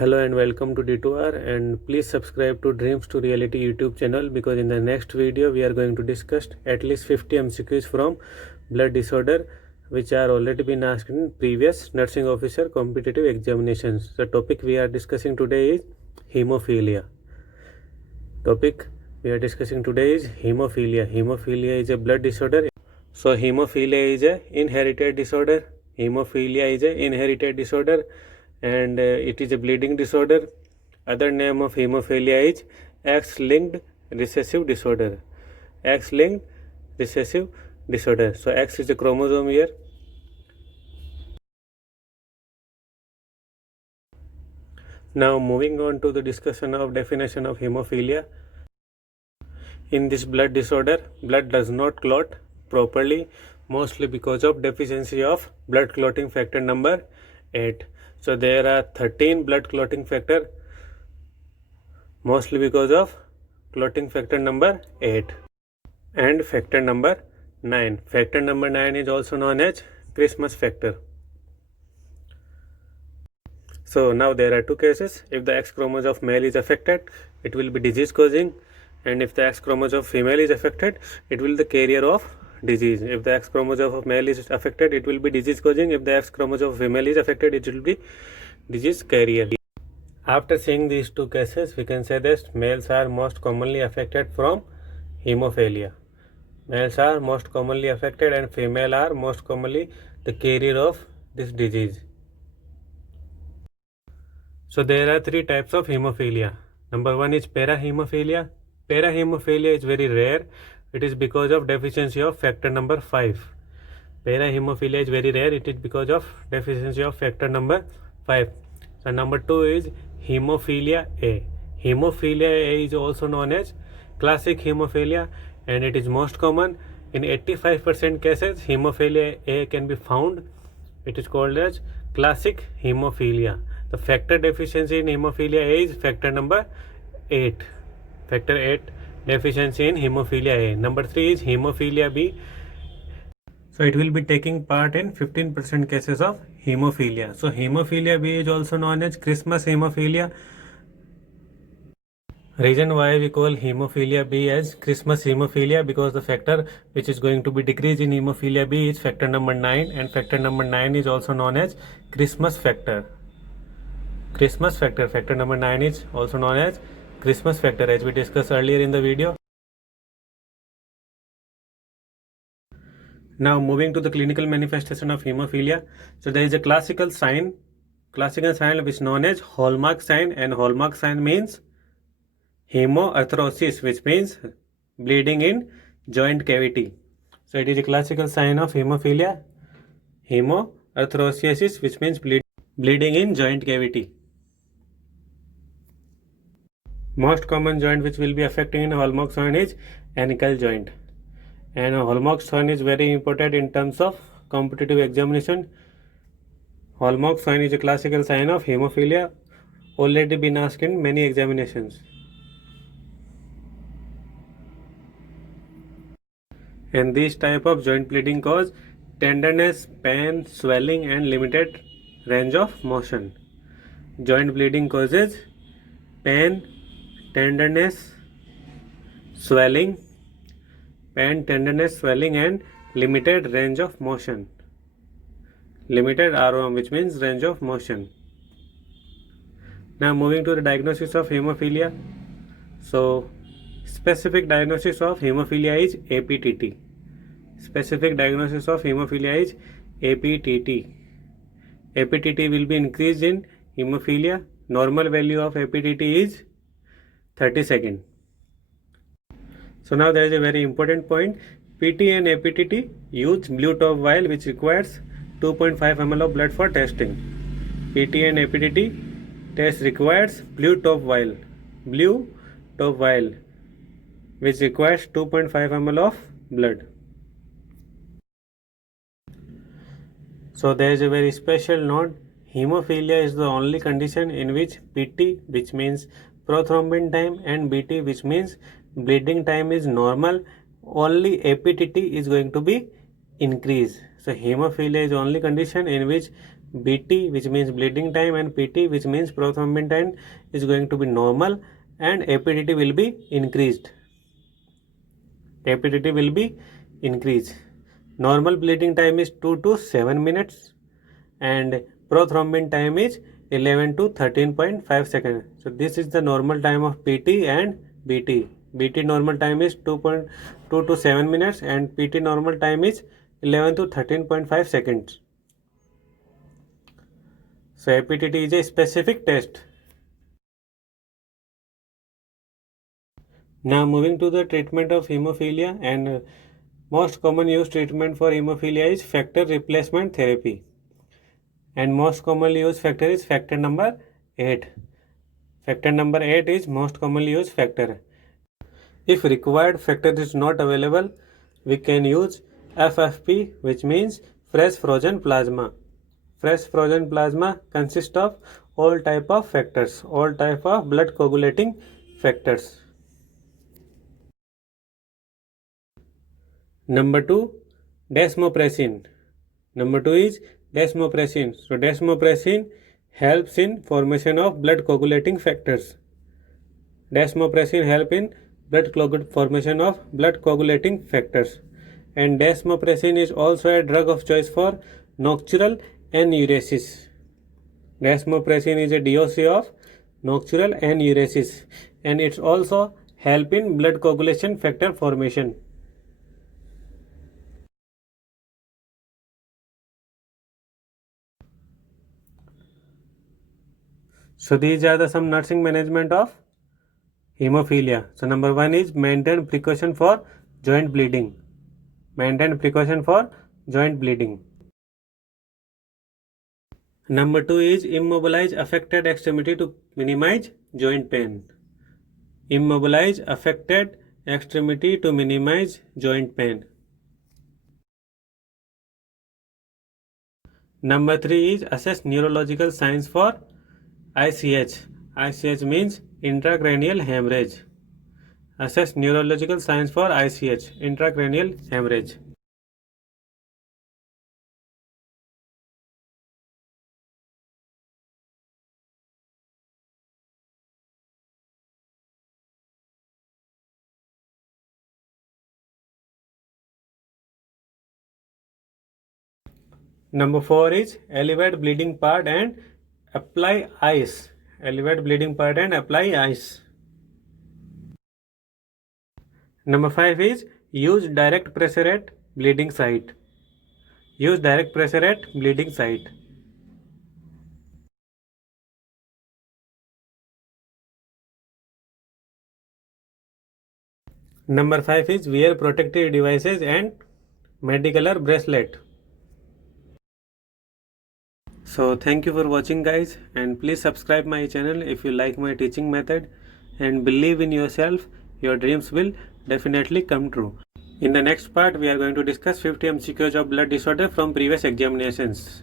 Hello and welcome to D2R, and please subscribe to Dreams to Reality YouTube channel, because in the next video we are going to discuss at least 50 MCQs from blood disorder which are already been asked in previous nursing officer competitive examinations. The topic we are discussing today is hemophilia. Hemophilia is a blood disorder. So hemophilia is a inherited disorder. And it is a bleeding disorder. Other name of hemophilia is X-linked recessive disorder. So X is a chromosome here. Now moving on to the discussion of definition of hemophilia. In this blood disorder, blood does not clot properly, mostly because of deficiency of blood clotting factor number 8. So there are 13 blood clotting factor, mostly because of clotting factor number 8 and factor number 9. Factor number 9 is also known as Christmas factor. So now there are two cases. If the X chromosome of male is affected, it will be disease causing, and if the X chromosome of female is affected, it will be the carrier of disease. If the X chromosome of male is affected, it will be disease causing. If the X chromosome of female is affected, it will be disease carrier. After seeing these two cases, we can say that males are most commonly affected from hemophilia. Males are most commonly affected and female are most commonly the carrier of this disease. So there are three types of hemophilia. Number one is parahemophilia. Parahemophilia is very rare. It is because of deficiency of factor number 5. Parahemophilia is very rare. It is because of deficiency of factor number 5. So number 2 is hemophilia A. Hemophilia A is also known as classic hemophilia, and it is most common. In 85% cases, hemophilia A can be found. It is called as classic hemophilia. The factor deficiency in hemophilia A is factor number 8. Factor 8 deficiency in hemophilia A. Number 3 is hemophilia B. So it will be taking part in 15% cases of hemophilia. So hemophilia B is also known as Christmas hemophilia. Reason why we call hemophilia B as Christmas hemophilia, because the factor which is going to be decreased in hemophilia B is factor number 9, and factor number 9 is also known as Christmas factor. Factor number 9 is also known as Christmas factor, as we discussed earlier in the video. Now moving to the clinical manifestation of hemophilia. So there is a classical sign which is known as hallmark sign, and hallmark sign means hemoarthrosis, which means bleeding in joint cavity. So it is a classical sign of hemophilia, hemoarthrosis, which means bleeding in joint cavity. Most common joint which will be affecting in hallmark sign is ankle joint, and hallmark sign is very important in terms of competitive examination. Hallmark sign is a classical sign of hemophilia, already been asked in many examinations. And this type of joint bleeding cause tenderness, pain, swelling and limited range of motion. Joint bleeding causes pain, tenderness, swelling and limited range of motion. Limited ROM, which means range of motion. Now moving to the diagnosis of hemophilia. So specific diagnosis of hemophilia is APTT. APTT will be increased in hemophilia. Normal value of APTT is 30 seconds. So now there is a very important point. PT and APTT use blue top vial, which requires 2.5 ml of blood for testing. PT and APTT test requires blue top vial, which requires 2.5 ml of blood. So there is a very special note. Hemophilia is the only condition in which PT, which means prothrombin time, and BT, which means bleeding time, is normal. Only APTT is going to be increased. So hemophilia is the only condition in which BT, which means bleeding time, and PT, which means prothrombin time, is going to be normal, and APDT will be increased. APDT will be increased. Normal bleeding time is 2 to 7 minutes, and prothrombin time is 11 to 13.5 seconds. So this is the normal time of PT and BT. BT normal time is 2.2 to 7 minutes, and PT normal time is 11 to 13.5 seconds. So APTT is a specific test. Now moving to the treatment of hemophilia, and most common used treatment for hemophilia is factor replacement therapy, and most commonly used factor is factor number 8. Factor number 8 is most commonly used factor. If required factor is not available, we can use FFP, which means fresh frozen plasma. Fresh frozen plasma consists of all type of factors, all type of blood coagulating factors. Number 2, desmopressin. Number 2 is desmopressin. So desmopressin helps in formation of blood coagulating factors. Desmopressin help in formation of blood coagulating factors. And desmopressin is also a drug of choice for nocturnal enuresis. Desmopressin is a DOC of nocturnal enuresis, and it's also help in blood coagulation factor formation. So these are the some nursing management of hemophilia. So number 1 is maintain precaution for joint bleeding. Maintain precaution for joint bleeding. Number 2 is immobilize affected extremity to minimize joint pain. Immobilize affected extremity to minimize joint pain. Number 3 is assess neurological signs for ICH. ICH means intracranial hemorrhage. Assess neurological signs for ICH, intracranial hemorrhage. Number 4 is elevate bleeding part and apply ice. Elevate bleeding part and apply ice. Number 5 is use direct pressure at bleeding site. Use direct pressure at bleeding site. Number 5 is wear protective devices and medicolor bracelet. So thank you for watching guys, and please subscribe my channel if you like my teaching method, and believe in yourself, your dreams will definitely come true. In the next part we are going to discuss 50 MCQs of blood disorder from previous examinations.